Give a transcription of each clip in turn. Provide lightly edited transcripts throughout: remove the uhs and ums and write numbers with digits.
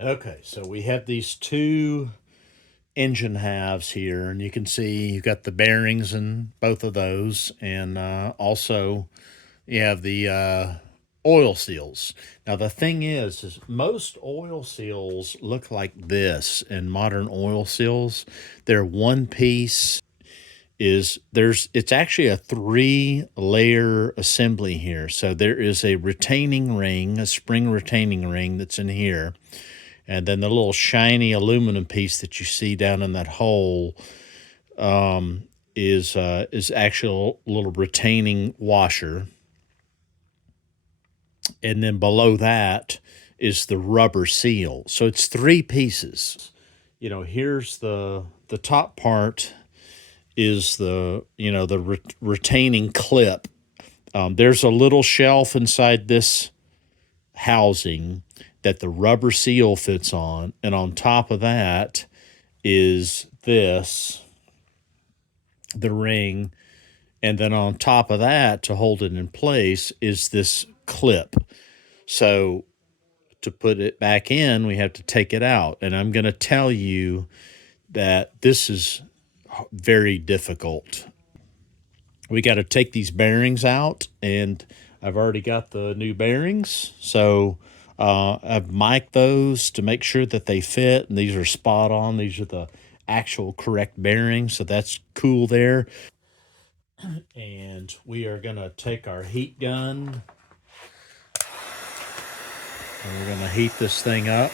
Okay, so we have these two engine halves here, and you can see you've got the bearings in both of those, and also you have the oil seals. Now the thing is most oil seals look like this. In modern oil seals, they're one piece. It's actually a 3-layer assembly here. So there is a retaining ring, a spring retaining ring that's in here. And then the little shiny aluminum piece that you see down in that hole is actually a little retaining washer. And then below that is the rubber seal. So it's 3 pieces. Here's the top part is the retaining clip. There's a little shelf inside this housing that the rubber seal fits on, and on top of that is the ring, and then on top of that, to hold it in place, is this clip. So to put it back in, we have to take it out, and I'm going to tell you that this is very difficult. We got to take these bearings out, and I've already got the new bearings, so I've mic'd those to make sure that they fit, and these are spot on. These are the actual correct bearings, so that's cool there. And we are going to take our heat gun, and we're going to heat this thing up.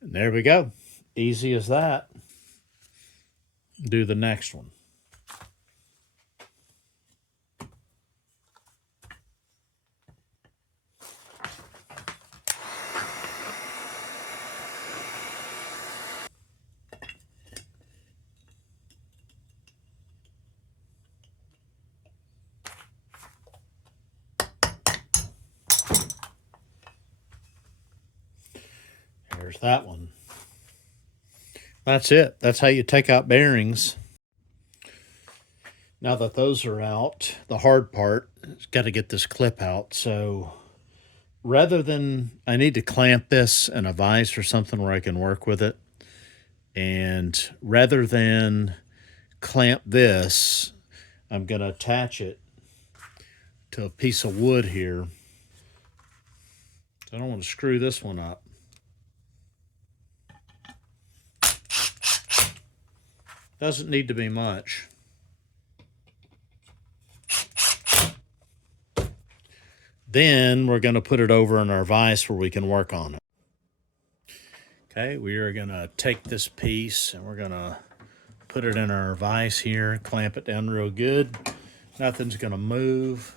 And there we go. Easy as that. Do the next one. There's that one. That's it. That's how you take out bearings. Now that those are out, the hard part is got to get this clip out. So rather than, I need to clamp this in a vise or something where I can work with it. And rather than clamp this, I'm going to attach it to a piece of wood here. I don't want to screw this one up. Doesn't need to be much. Then we're going to put it over in our vise where we can work on it. Okay, we are going to take this piece and we're going to put it in our vise here, clamp it down real good. Nothing's going to move.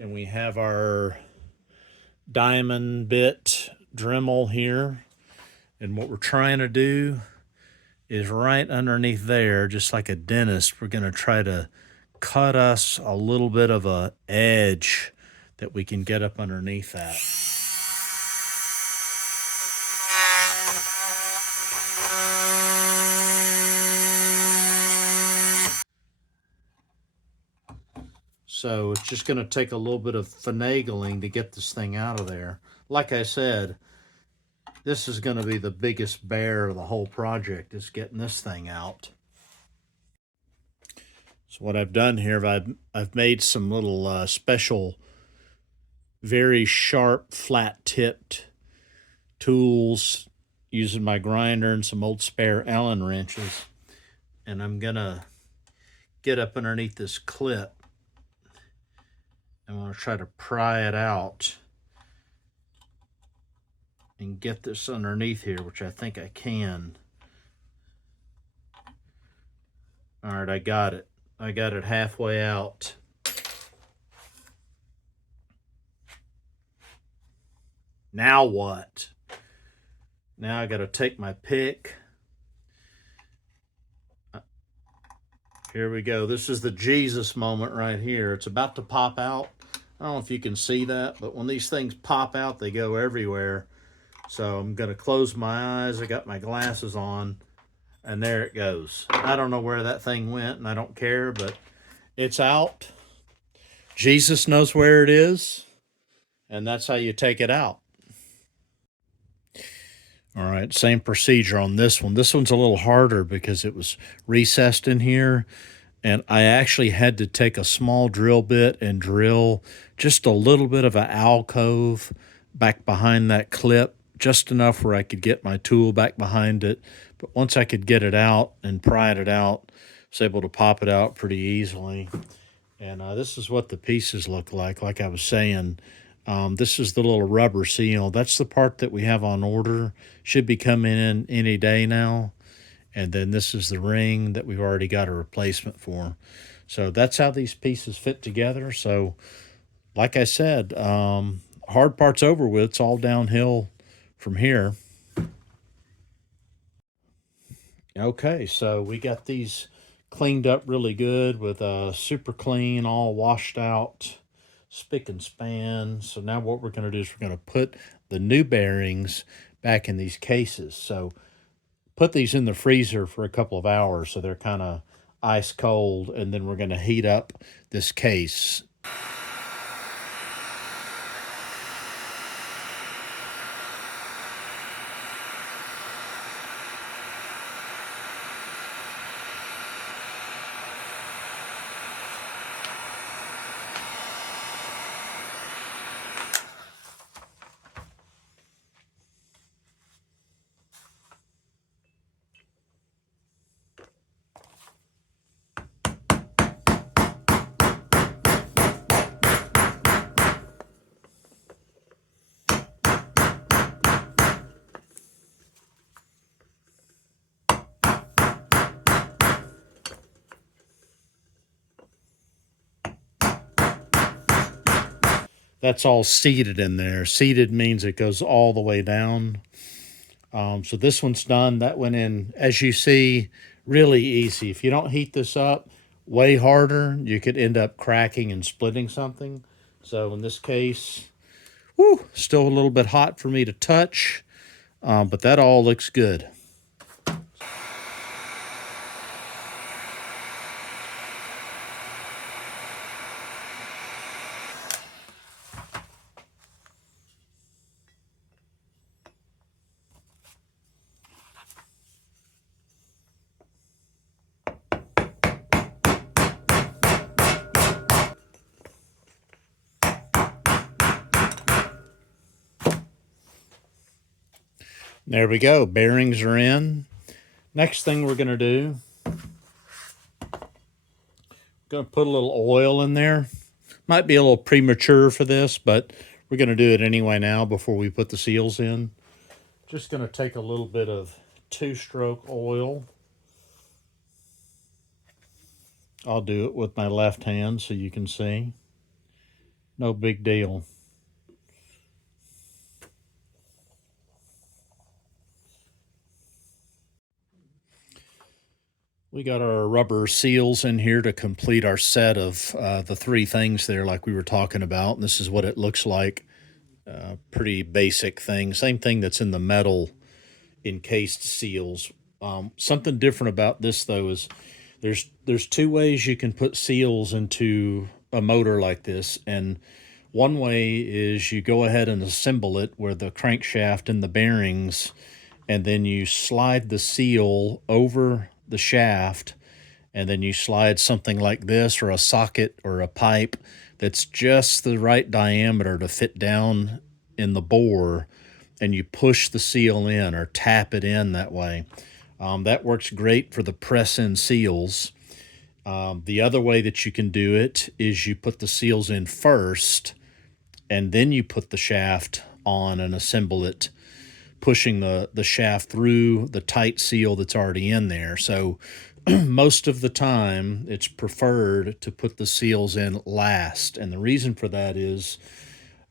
And we have our diamond bit Dremel here. And what we're trying to do is right underneath there, just like a dentist, we're going to try to cut us a little bit of a edge that we can get up underneath that. So it's just going to take a little bit of finagling to get this thing out of there. Like I said, this is going to be the biggest bear of the whole project, is getting this thing out. So what I've done here, I've made some little special, very sharp, flat-tipped tools using my grinder and some old spare Allen wrenches. And I'm going to get up underneath this clip. I'm going to try to pry it out and get this underneath here, which I think I can. All right, I got it. I got it halfway out. Now what? Now I got to take my pick. Here we go. This is the Jesus moment right here. It's about to pop out. I don't know if you can see that, but when these things pop out, they go everywhere. So I'm going to close my eyes. I got my glasses on, and there it goes. I don't know where that thing went, and I don't care, but it's out. Jesus knows where it is, and that's how you take it out. All right, same procedure on this one. This one's a little harder because it was recessed in here, and I actually had to take a small drill bit and drill just a little bit of an alcove back behind that clip, just enough where I could get my tool back behind it. But once I could get it out and pry it out, I was able to pop it out pretty easily. And this is what the pieces look like I was saying. This is the little rubber seal. That's the part that we have on order. Should be coming in any day now. And then this is the ring that we've already got a replacement for. So that's how these pieces fit together. So like I said, hard part's over with. It's all downhill from here. Okay, so we got these cleaned up really good with super clean, all washed out, spick and span. So now what we're going to do is we're going to put the new bearings back in these cases. So put these in the freezer for a couple of hours so they're kind of ice cold, and then we're going to heat up this case. That's all seated in there. Seated means it goes all the way down. So this one's done. That went in, as you see, really easy. If you don't heat this up way harder, you could end up cracking and splitting something. So in this case, still a little bit hot for me to touch, but that all looks good. There we go. Bearings are in. Next thing we're going to do, going to put a little oil in there. Might be a little premature for this, but we're going to do it anyway now before we put the seals in. Just going to take a little bit of two-stroke oil. I'll do it with my left hand so you can see. No big deal. We got our rubber seals in here to complete our set of the three things there like we were talking about. And this is what it looks like. Pretty basic thing. Same thing that's in the metal encased seals. Something different about this, though, is there's two ways you can put seals into a motor like this. And one way is you go ahead and assemble it where the crankshaft and the bearings, and then you slide the seal over the shaft, and then you slide something like this or a socket or a pipe that's just the right diameter to fit down in the bore, and you push the seal in or tap it in that way. That works great for the press-in seals. The other way that you can do it is you put the seals in first, and then you put the shaft on and assemble it, pushing the shaft through the tight seal that's already in there. So most of the time, it's preferred to put the seals in last. And the reason for that is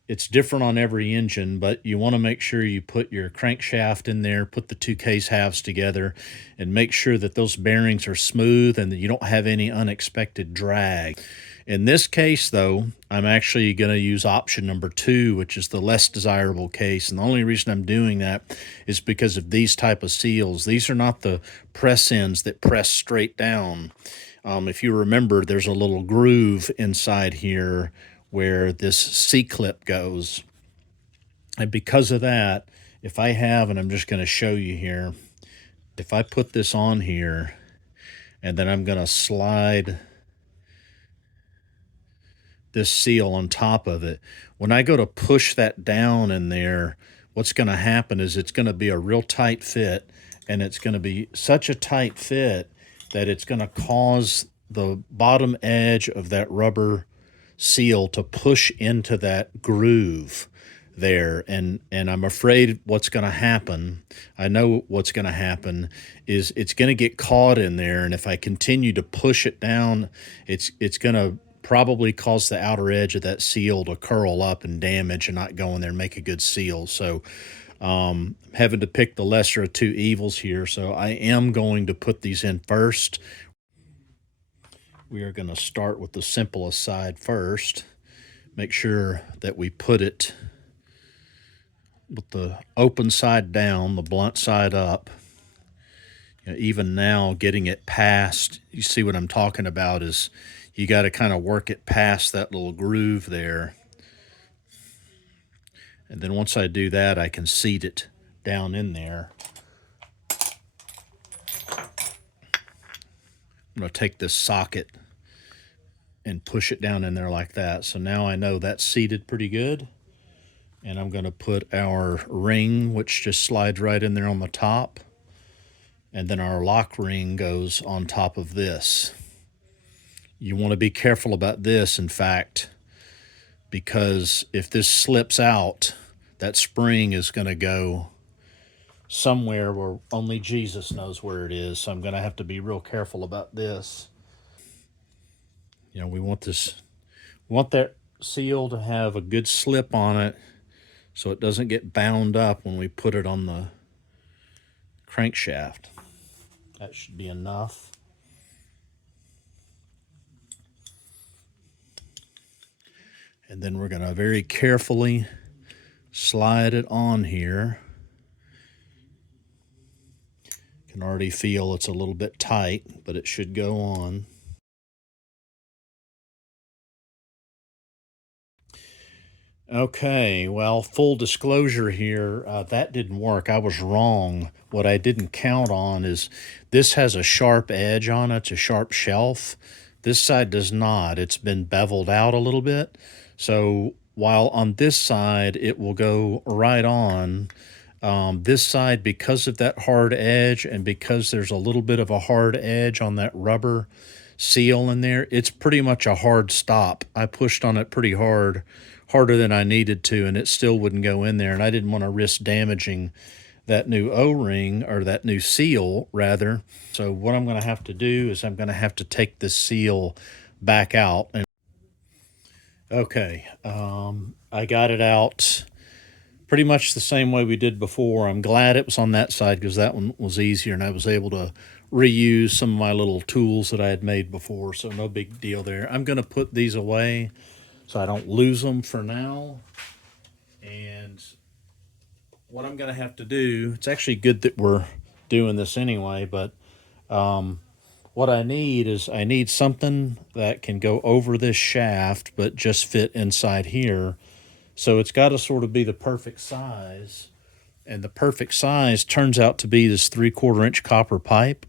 It's different on every engine, but you want to make sure you put your crankshaft in there, put the two case halves together, and make sure that those bearings are smooth and that you don't have any unexpected drag. In this case, though, I'm actually going to use option number 2, which is the less desirable case. And the only reason I'm doing that is because of these type of seals. These are not the press ends that press straight down. If you remember, there's a little groove inside here where this C-clip goes. And because of that, if I have, and I'm just going to show you here, if I put this on here, and then I'm going to slide this seal on top of it, when I go to push that down in there, what's going to happen is it's going to be a real tight fit, and it's going to be such a tight fit that it's going to cause the bottom edge of that rubber seal to push into that groove there, and I'm afraid what's going to happen, I know what's going to happen, is it's going to get caught in there, and if I continue to push it down, it's going to probably cause the outer edge of that seal to curl up and damage and not go in there and make a good seal. So having to pick the lesser of two evils here, so I am going to put these in first. We are going to start with the simplest side first. Make sure that we put it with the open side down, the blunt side up. You know, even now, getting it past, you see what I'm talking about, is you got to kind of work it past that little groove there. And then once I do that, I can seat it down in there. I'm going to take this socket and push it down in there like that. So now I know that's seated pretty good. And I'm going to put our ring, which just slides right in there on the top. And then our lock ring goes on top of this. You want to be careful about this, in fact, because if this slips out, that spring is going to go somewhere where only Jesus knows where it is. So I'm going to have to be real careful about this. You know, we want that seal to have a good slip on it so it doesn't get bound up when we put it on the crankshaft. That should be enough. And then we're going to very carefully slide it on here. You can already feel it's a little bit tight, but it should go on. Okay, well, full disclosure here, that didn't work. I was wrong. What I didn't count on is this has a sharp edge on it, it's a sharp shelf. This side does not. It's been beveled out a little bit. So while on this side it will go right on, this side, because of that hard edge and because there's a little bit of a hard edge on that rubber seal in there, it's pretty much a hard stop. I pushed on it pretty hard, harder than I needed to, and it still wouldn't go in there, and I didn't want to risk damaging that new O-ring, or that new seal rather. So what I'm going to have to do is I'm going to have to take this seal back out. And okay, I got it out pretty much the same way we did before. I'm glad it was on that side because that one was easier, and I was able to reuse some of my little tools that I had made before, so no big deal there. I'm going to put these away so I don't lose them for now. And what I'm going to have to do, it's actually good that we're doing this anyway, but what I need is I need something that can go over this shaft but just fit inside here. So it's got to sort of be the perfect size. And the perfect size turns out to be this 3/4 inch copper pipe.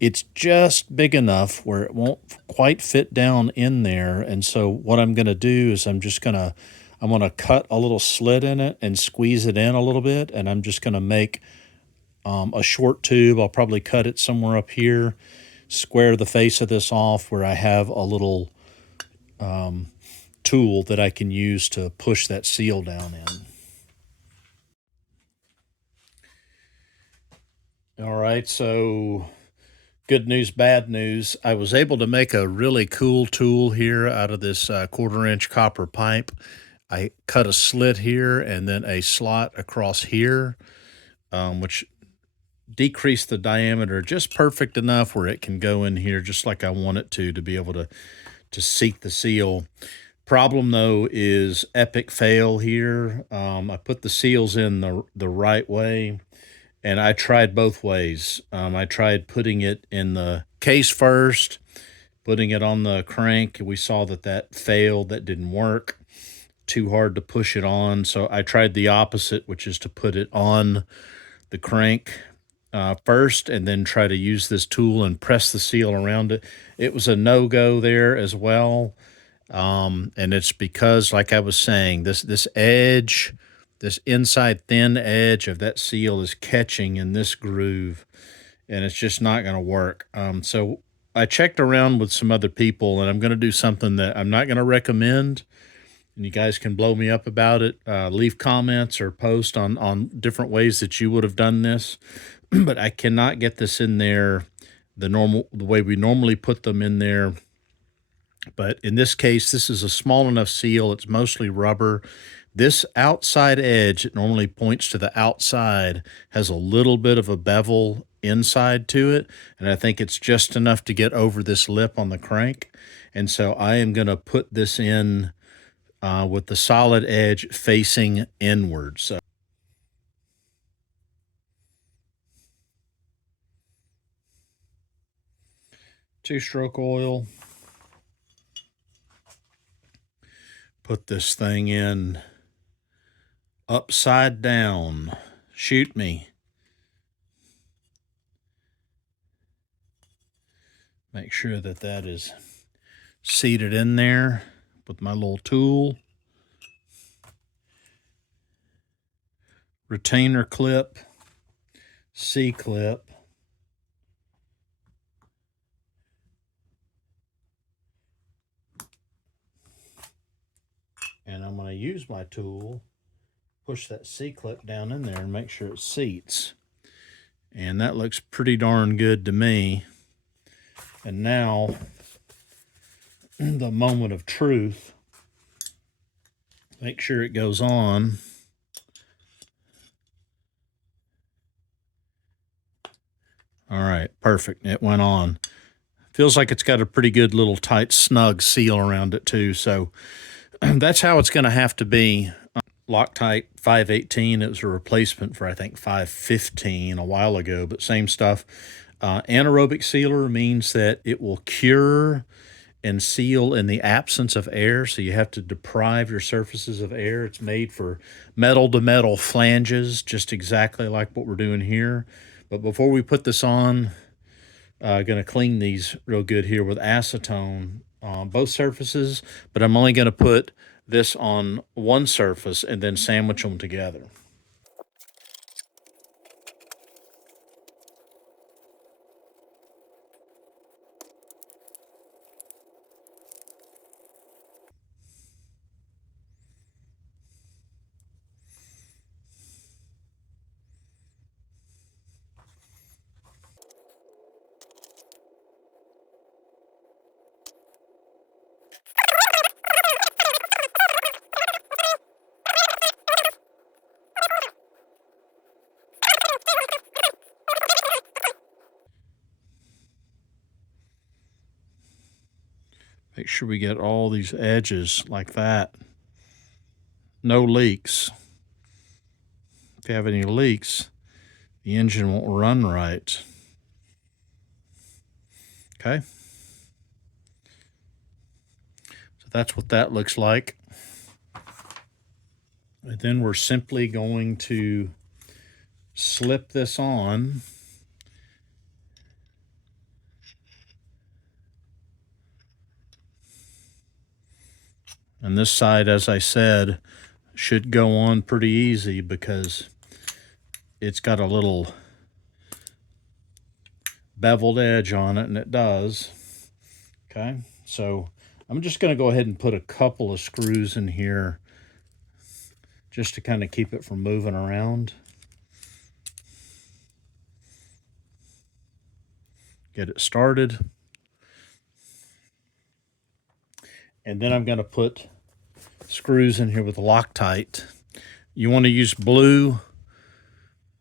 It's just big enough where it won't quite fit down in there. And so what I'm going to do is I'm going to cut a little slit in it and squeeze it in a little bit. And I'm just going to make a short tube. I'll probably cut it somewhere up here, square the face of this off where I have a little tool that I can use to push that seal down in. All right, so good news, bad news. I was able to make a really cool tool here out of this 1/4 inch copper pipe. I cut a slit here and then a slot across here, which decreased the diameter just perfect enough where it can go in here just like I want it to be able to seat the seal. Problem though is epic fail here. I put the seals in the right way, and I tried both ways. I tried putting it in the case first, putting it on the crank. We saw that failed. That didn't work. Too hard to push it on. So I tried the opposite, which is to put it on the crank first and then try to use this tool and press the seal around it. It was a no-go there as well. And it's because, like I was saying, this edge, this inside thin edge of that seal is catching in this groove, and it's just not going to work. So I checked around with some other people, and I'm going to do something that I'm not going to recommend, and you guys can blow me up about it. Leave comments or post on different ways that you would have done this, but I cannot get this in there the way we normally put them in there. But in this case, this is a small enough seal. It's mostly rubber. This outside edge, it normally points to the outside, has a little bit of a bevel inside to it. And I think it's just enough to get over this lip on the crank. And so I am going to put this in with the solid edge facing inward. So two-stroke oil. Put this thing in upside down. Shoot me. Make sure that is seated in there with my little tool. Retainer clip, C-clip. And I'm going to use my tool, push that C-clip down in there and make sure it seats. And that looks pretty darn good to me. And now, the moment of truth. Make sure it goes on. All right, perfect. It went on. Feels like it's got a pretty good little tight, snug seal around it too. So that's how it's going to have to be. Loctite 518. It was a replacement for, I think, 515 a while ago, but same stuff. Anaerobic sealer means that it will cure and seal in the absence of air, so you have to deprive your surfaces of air. It's made for metal-to-metal flanges, just exactly like what we're doing here. But before we put this on, going to clean these real good here with acetone on both surfaces, but I'm only going to put this on one surface and then sandwich them together. Make sure we get all these edges like that. No leaks. If you have any leaks, the engine won't run right. Okay. So that's what that looks like. And then we're simply going to slip this on. And this side, as I said, should go on pretty easy because it's got a little beveled edge on it, and it does. Okay, so I'm just going to go ahead and put a couple of screws in here just to kind of keep it from moving around. Get it started. And then I'm going to put screws in here with Loctite. You want to use blue.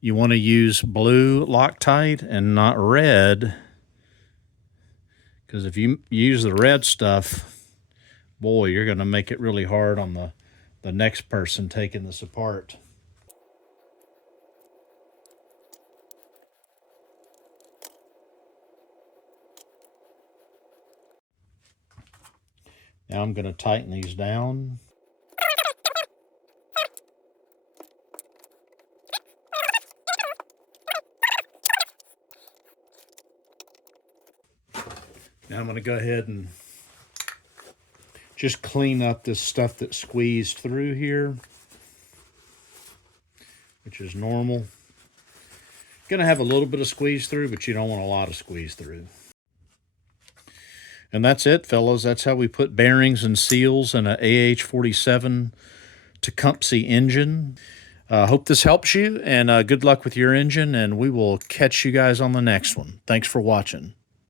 You want to use blue Loctite and not red, because if you use the red stuff, boy, you're going to make it really hard on the next person taking this apart. Now I'm going to tighten these down. Now I'm going to go ahead and just clean up this stuff that squeezed through here, which is normal. Going to have a little bit of squeeze through, but you don't want a lot of squeeze through. And that's it, fellas. That's how we put bearings and seals in an AH47 Tecumseh engine. Hope this helps you, and good luck with your engine, and we will catch you guys on the next one. Thanks for watching.